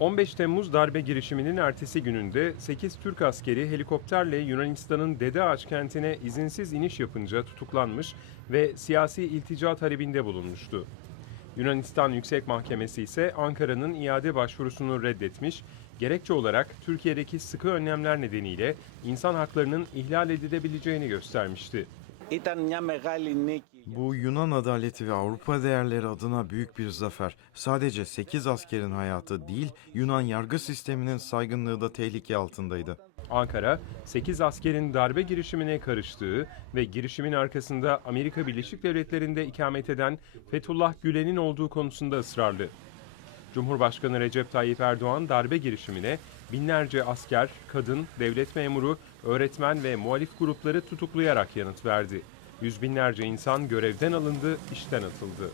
15 Temmuz darbe girişiminin ertesi gününde 8 Türk askeri helikopterle Yunanistan'ın Dede Ağaç kentine izinsiz iniş yapınca tutuklanmış ve siyasi iltica talebinde bulunmuştu. Yunanistan Yüksek Mahkemesi ise Ankara'nın iade başvurusunu reddetmiş, gerekçe olarak Türkiye'deki sıkı önlemler nedeniyle insan haklarının ihlal edilebileceğini göstermişti. Bu Yunan adaleti ve Avrupa değerleri adına büyük bir zafer. Sadece 8 askerin hayatı değil, Yunan yargı sisteminin saygınlığı da tehlike altındaydı. Ankara, 8 askerin darbe girişimine karıştığı ve girişimin arkasında Amerika Birleşik Devletleri'nde ikamet eden Fethullah Gülen'in olduğu konusunda ısrarlı. Cumhurbaşkanı Recep Tayyip Erdoğan darbe girişimine binlerce asker, kadın, devlet memuru, öğretmen ve muhalif grupları tutuklayarak yanıt verdi. Yüz binlerce insan görevden alındı, işten atıldı.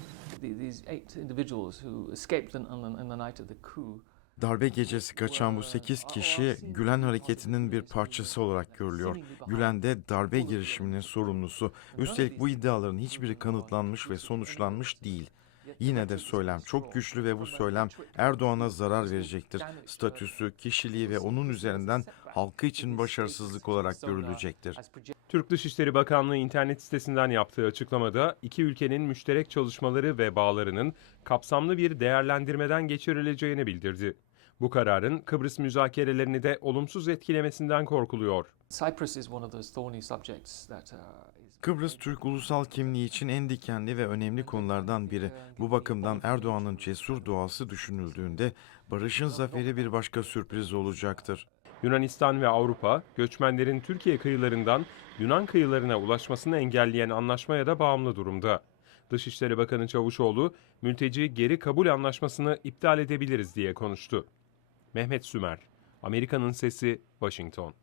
Darbe gecesi kaçan bu 8 kişi Gülen hareketinin bir parçası olarak görülüyor. Gülen de darbe girişiminin sorumlusu. Üstelik bu iddiaların hiçbiri kanıtlanmış ve sonuçlanmış değil. Yine de söylem çok güçlü ve bu söylem Erdoğan'a zarar verecektir. Statüsü, kişiliği ve onun üzerinden halkı için başarısızlık olarak görülecektir. Türk Dışişleri Bakanlığı internet sitesinden yaptığı açıklamada iki ülkenin müşterek çalışmaları ve bağlarının kapsamlı bir değerlendirmeden geçirileceğini bildirdi. Bu kararın Kıbrıs müzakerelerini de olumsuz etkilemesinden korkuluyor. Cyprus is one of those thorny subjects that uh, is Kıbrıs Türk ulusal kimliği için en dikenli ve önemli konulardan biri. Bu bakımdan Erdoğan'ın cesur doğası düşünüldüğünde barışın zaferi bir başka sürpriz olacaktır. Yunanistan ve Avrupa, göçmenlerin Türkiye kıyılarından Yunan kıyılarına ulaşmasını engelleyen anlaşmaya da bağımlı durumda. Dışişleri Bakanı Çavuşoğlu, mülteci geri kabul anlaşmasını iptal edebiliriz diye konuştu. Mehmet Sümer, Amerika'nın Sesi, Washington.